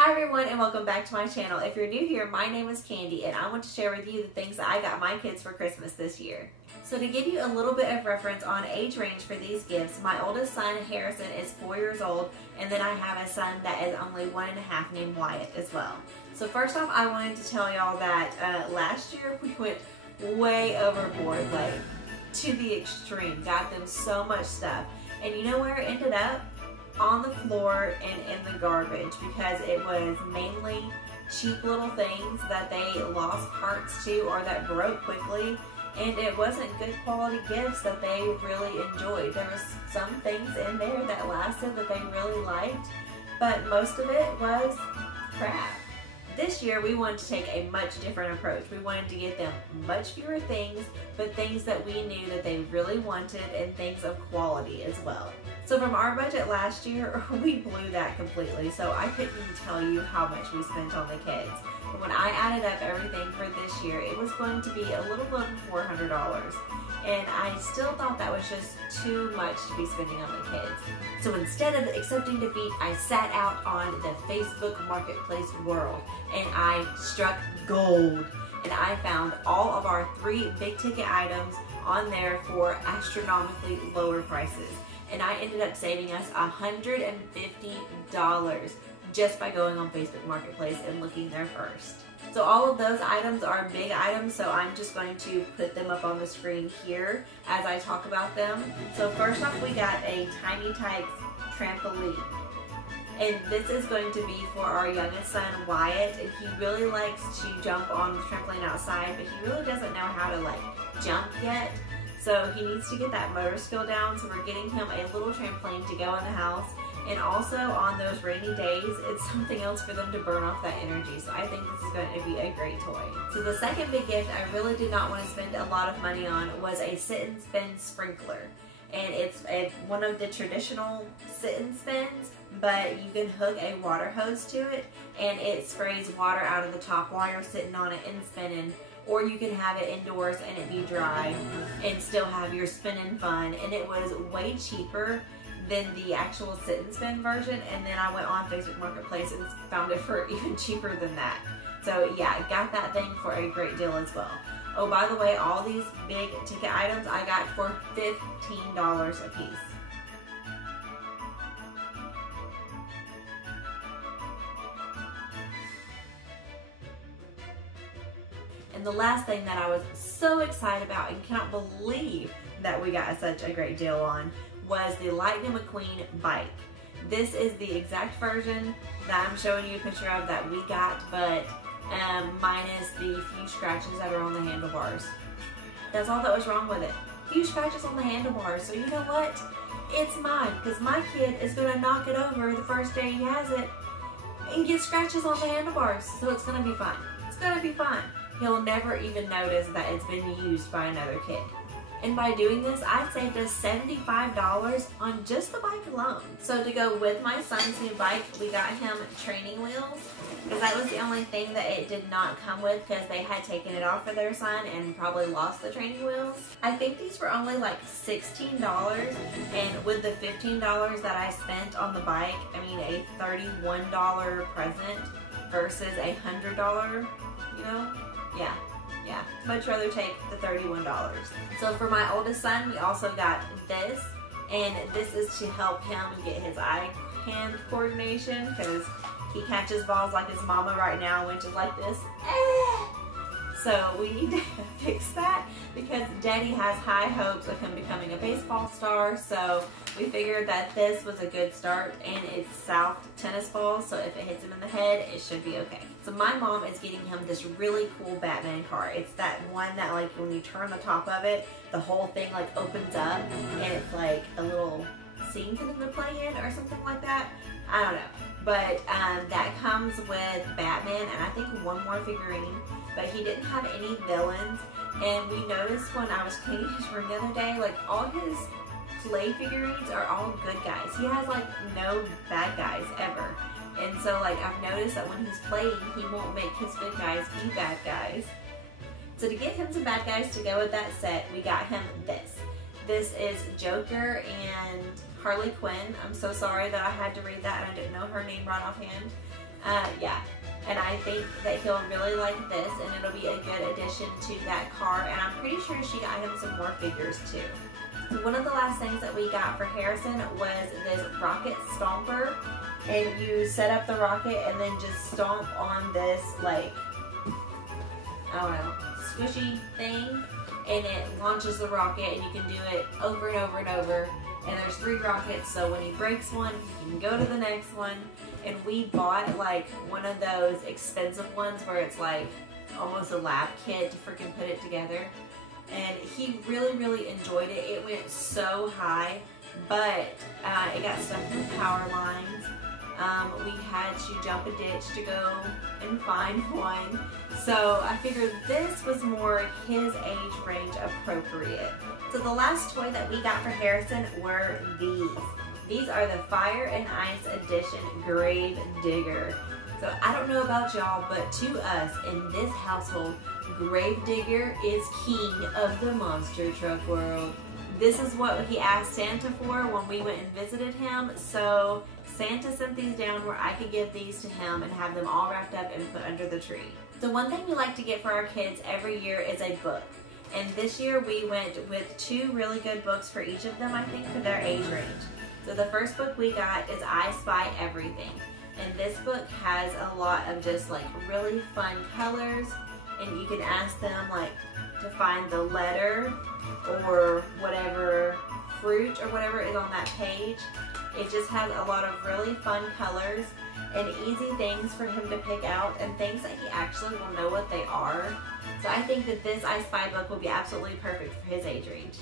Hi everyone and welcome back to my channel. If you're new here, my name is Candy and I want to share with you the things that I got my kids for Christmas this year. So to give you a little bit of reference on age range for these gifts, my oldest son Harrison is 4 years old, and then I have a son that is only 1.5 named Wyatt as well. So first off, I wanted to tell y'all that last year we went way overboard, like to the extreme, got them so much stuff. And you know where it ended up? On the floor and in the garbage, because it was mainly cheap little things that they lost parts to or that broke quickly, and it wasn't good quality gifts that they really enjoyed. There was some things in there that lasted that they really liked, but most of it was crap. This year we wanted to take a much different approach. We wanted to get them much fewer things, but things that we knew that they really wanted and things of quality as well. So from our budget last year, we blew that completely. So I couldn't tell you how much we spent on the kids. But when I added up everything for this year, it was going to be a little over $400. And I still thought that was just too much to be spending on the kids. So instead of accepting defeat, I sat out on the Facebook Marketplace world and I struck gold. And I found all of our 3 big ticket items on there for astronomically lower prices. And I ended up saving us $150 just by going on Facebook Marketplace and looking there first. So all of those items are big items, so I'm just going to put them up on the screen here as I talk about them. So first off, we got a Tiny Tikes trampoline. And this is going to be for our youngest son, Wyatt, and he really likes to jump on the trampoline outside, but he really doesn't know how to jump yet. So he needs to get that motor skill down, so we're getting him a little trampoline to go in the house. And also on those rainy days, it's something else for them to burn off that energy. So I think this is going to be a great toy. So the second big gift I really did not want to spend a lot of money on was a sit and spin sprinkler. And it's one of the traditional sit and spins, but you can hook a water hose to it and it sprays water out of the top while you're sitting on it and spinning. Or you can have it indoors and it be dry and still have your spinning fun. And it was way cheaper than the actual sit and spin version. And then I went on Facebook Marketplace and found it for even cheaper than that. So yeah, I got that thing for a great deal as well. Oh, by the way, all these big ticket items I got for $15 a piece. And the last thing that I was so excited about and cannot believe that we got such a great deal on was the Lightning McQueen bike. This is the exact version that I'm showing you a picture of that we got, but minus the few scratches that are on the handlebars. That's all that was wrong with it. Few scratches on the handlebars. So you know what? It's mine, because my kid is going to knock it over the first day he has it and get scratches on the handlebars. So it's going to be fun. It's going to be fun. He'll never even notice that it's been used by another kid. And by doing this, I saved us $75 on just the bike alone. So to go with my son's new bike, we got him training wheels, because that was the only thing that it did not come with, because they had taken it off for their son and probably lost the training wheels. I think these were only like $16, and with the $15 that I spent on the bike, I mean a $31 present versus a $100, you know? Yeah, much rather take the $31. So for my oldest son, we also got this, and this is to help him get his eye-hand coordination, because he catches balls like his mama right now, which is like this. So we need to fix that, because Daddy has high hopes of him becoming a baseball star, so we figured that this was a good start, and it's soft tennis balls, so if it hits him in the head, it should be okay. So my mom is getting him this really cool Batman car. It's that one that when you turn the top of it, the whole thing opens up, and it's like a little scene for them to play in or something like that. I don't know. But that comes with Batman and I think one more figurine, but he didn't have any villains. And we noticed when I was cleaning his room the other day, all his play figurines are all good guys. He has no bad guys ever. And so I've noticed that when he's playing, he won't make his good guys be bad guys. So to give him some bad guys to go with that set, we got him this. This is Joker and Harley Quinn. I'm so sorry that I had to read that and I didn't know her name right offhand. Yeah. And I think that he'll really like this, and it'll be a good addition to that car. And I'm pretty sure she got him some more figures too. So one of the last things that we got for Harrison was this rocket stomper. And you set up the rocket and then just stomp on this, like, I don't know, squishy thing. And it launches the rocket, and you can do it over and over and over. And there's 3 rockets, so when he breaks one, you can go to the next one. And we bought like one of those expensive ones where it's like almost a lab kit to freaking put it together. And he really, really enjoyed it. It went so high, but it got stuck in the power lines. We had to jump a ditch to go and find one. So I figured this was more his age range appropriate. So the last toy that we got for Harrison were these. These are the Fire and Ice Edition Grave Digger. So I don't know about y'all, but to us in this household, Grave Digger is king of the monster truck world. This is what he asked Santa for when we went and visited him. So Santa sent these down where I could give these to him and have them all wrapped up and put under the tree. So one thing we like to get for our kids every year is a book. And this year we went with 2 really good books for each of them, I think, for their age range. So the first book we got is I Spy Everything. And this book has a lot of just like really fun colors. And you can ask them like to find the letter or whatever fruit or whatever is on that page. It just has a lot of really fun colors and easy things for him to pick out and things that he actually will know what they are. So I think that this I Spy book will be absolutely perfect for his age range.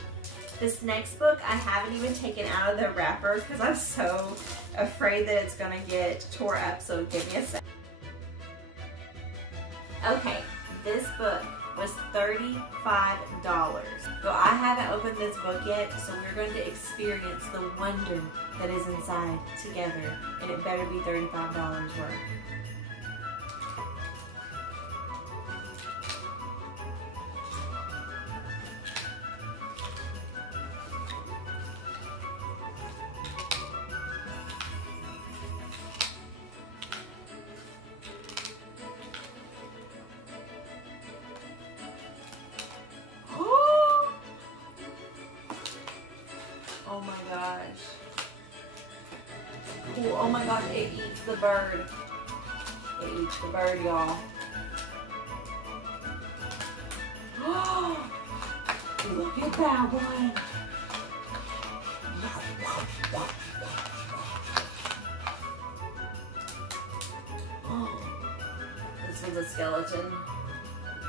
This next book I haven't even taken out of the wrapper because I'm so afraid that it's gonna get tore up, so give me a sec. Okay, this book was $35. So I haven't opened this book yet, so we're going to experience the wonder that is inside together, and it better be $35 worth. Oh my gosh. Cool. Oh my gosh, it eats the bird. It eats the bird, y'all. Oh, look at that one. Oh, this one's a skeleton.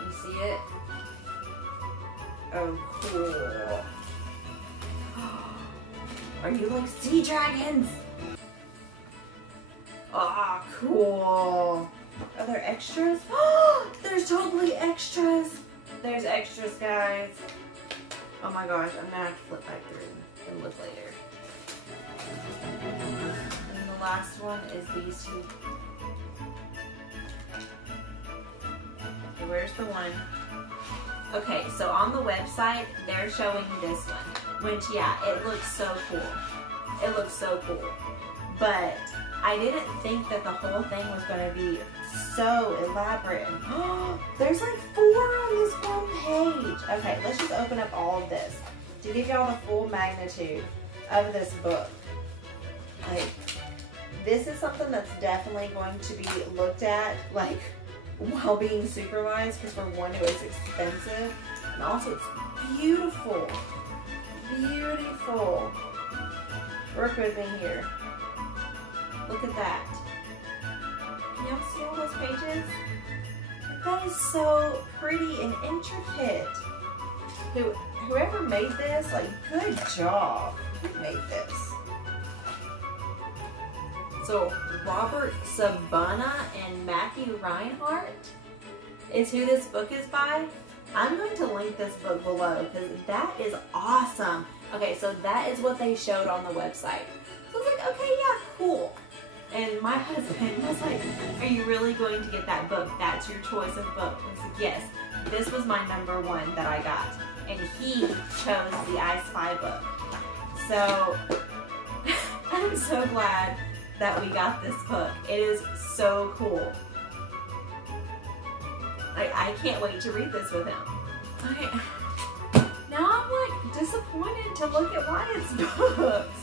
You see it? Oh, cool. Are you like sea dragons? Ah, cool. Are there extras? Oh, there's totally extras. There's extras, guys. Oh my gosh, I'm gonna have to flip back through and look later. And the last one is these 2. Okay, where's the one? Okay, so on the website, they're showing this one, which, yeah, it looks so cool. It looks so cool. But I didn't think that the whole thing was going to be so elaborate. There's like 4 on this one page. Okay, let's just open up all of this to give y'all the full magnitude of this book. Like, this is something that's definitely going to be looked at, like, while being supervised, because for one, it was expensive, and also it's beautiful. Beautiful. Work with me here. Look at that. Can y'all see all those pages? That is so pretty and intricate. Whoever made this, like, good job. Who made this? So Robert Sabana and Matthew Reinhardt is who this book is by. I'm going to link this book below because that is awesome. Okay, so that is what they showed on the website. So I was like, okay, yeah, cool. And my husband was like, are you really going to get that book? That's your choice of book. I was like, yes, this was my #1 that I got. And he chose the I Spy book. So I'm so glad that we got this book. It is so cool. I can't wait to read this with him. Okay. Now I'm like disappointed to look at Wyatt's books.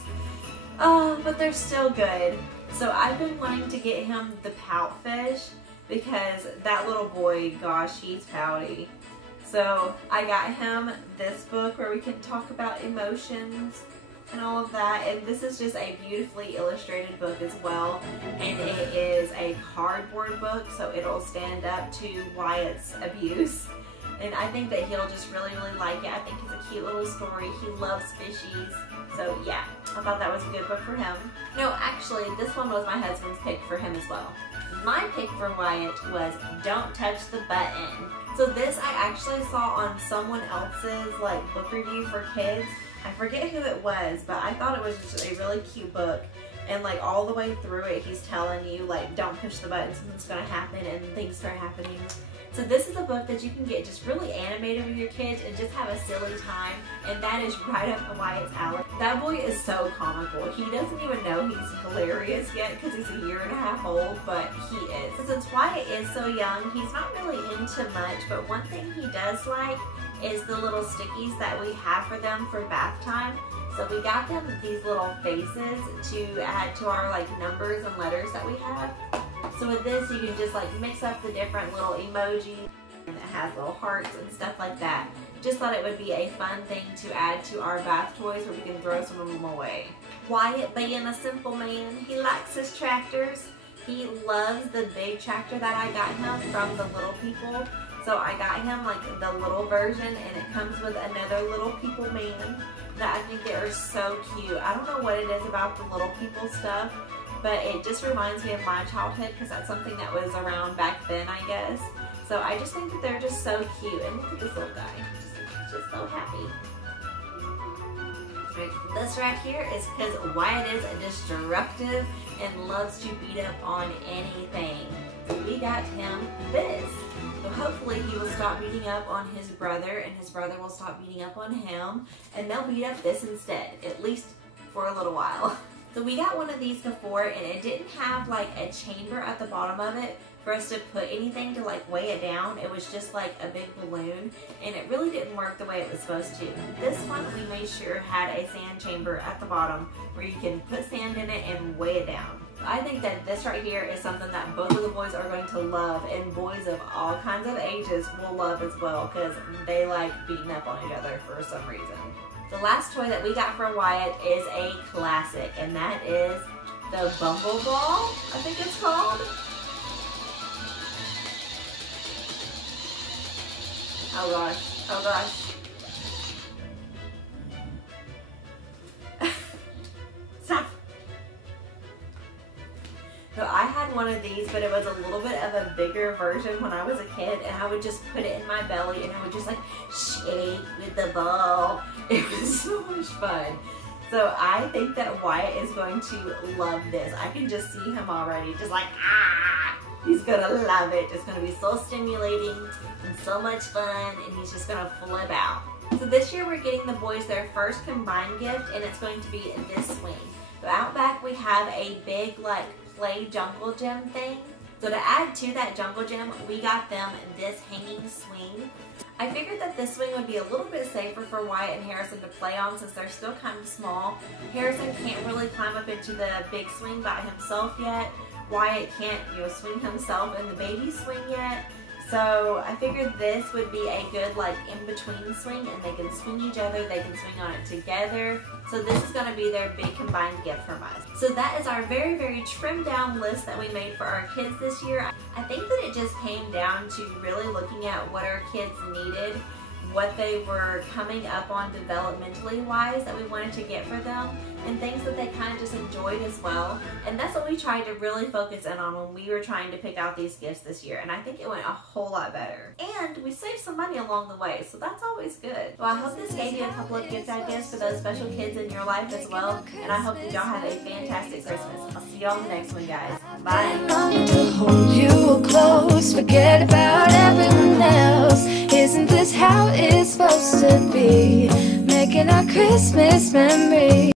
Oh, but they're still good. So I've been wanting to get him the Poutfish because that little boy, gosh, he's pouty. So I got him this book where we can talk about emotions and all of that. And this is just a beautifully illustrated book as well. And it is a cardboard book, so it'll stand up to Wyatt's abuse. And I think that he'll just really, really like it. I think it's a cute little story. He loves fishies. So yeah, I thought that was a good book for him. No, actually, this one was my husband's pick for him as well. My pick for Wyatt was Don't Touch the Button. So this I actually saw on someone else's like book review for kids. I forget who it was, but I thought it was just a really cute book. And like all the way through it, he's telling you like, don't push the button, something's gonna happen, and things start happening. So this is a book that you can get just really animated with your kids and just have a silly time, and that is right up Wyatt's alley. That boy is so comical. He doesn't even know he's hilarious yet because he's a 1.5 years old, but he is. So since Wyatt is so young, he's not really into much, but one thing he does like is the little stickies that we have for them for bath time. So we got them these little faces to add to our like numbers and letters that we have. So with this, you can just like mix up the different little emojis, and it has little hearts and stuff like that. Just thought it would be a fun thing to add to our bath toys where we can throw some of them away. Wyatt, being a simple man, he likes his tractors. He loves the big tractor that I got him from the Little People. So I got him like the little version, and it comes with another Little People man that I think they are so cute. I don't know what it is about the Little People stuff, but it just reminds me of my childhood because that's something that was around back then, I guess. So I just think that they're just so cute. And look at this little guy, just so happy. This right here is because Wyatt is destructive and loves to beat up on anything. So we got him this. So hopefully he will stop beating up on his brother, and his brother will stop beating up on him, and they'll beat up this instead, at least for a little while. So we got one of these before, and it didn't have like a chamber at the bottom of it for us to put anything to like weigh it down. It was just like a big balloon, and it really didn't work the way it was supposed to. This one we made sure had a sand chamber at the bottom where you can put sand in it and weigh it down. I think that this right here is something that both of the boys are going to love, and boys of all kinds of ages will love as well because they like beating up on each other for some reason. The last toy that we got for Wyatt is a classic, and that is the Bumble Ball, I think it's called. Oh gosh, oh gosh. Stop. So I had one of these, but it was a little bit of a bigger version when I was a kid, and I would just put it in my belly and I would just like shake with the ball. It was so much fun. So I think that Wyatt is going to love this. I can just see him already, just like, ah! He's gonna love it. It's gonna be so stimulating and so much fun, and he's just gonna flip out. So this year we're getting the boys their first combined gift, and it's going to be this swing. So out back we have a big like play jungle gym thing. So to add to that jungle gym, we got them this hanging swing. I figured that this swing would be a little bit safer for Wyatt and Harrison to play on since they're still kind of small. Harrison can't really climb up into the big swing by himself yet. Wyatt can't, swing himself in the baby swing yet. So I figured this would be a good like in-between swing, and they can swing each other, they can swing on it together. So this is going to be their big combined gift from us. So that is our very, very trimmed down list that we made for our kids this year. I think that it just came down to really looking at what our kids needed, what they were coming up on developmentally wise that we wanted to get for them, and things that they kind of just enjoyed as well. And that's what we tried to really focus in on when we were trying to pick out these gifts this year, and I think it went a whole lot better. And we saved some money along the way, so that's always good. Well, I hope this gave you a couple of gift ideas for those special kids in your life as well, and I hope that y'all have a fantastic Christmas. I'll see y'all in the next one, guys. Bye. To hold you close, forget about everyone else. Isn't this how it's supposed to be? Making our Christmas memories.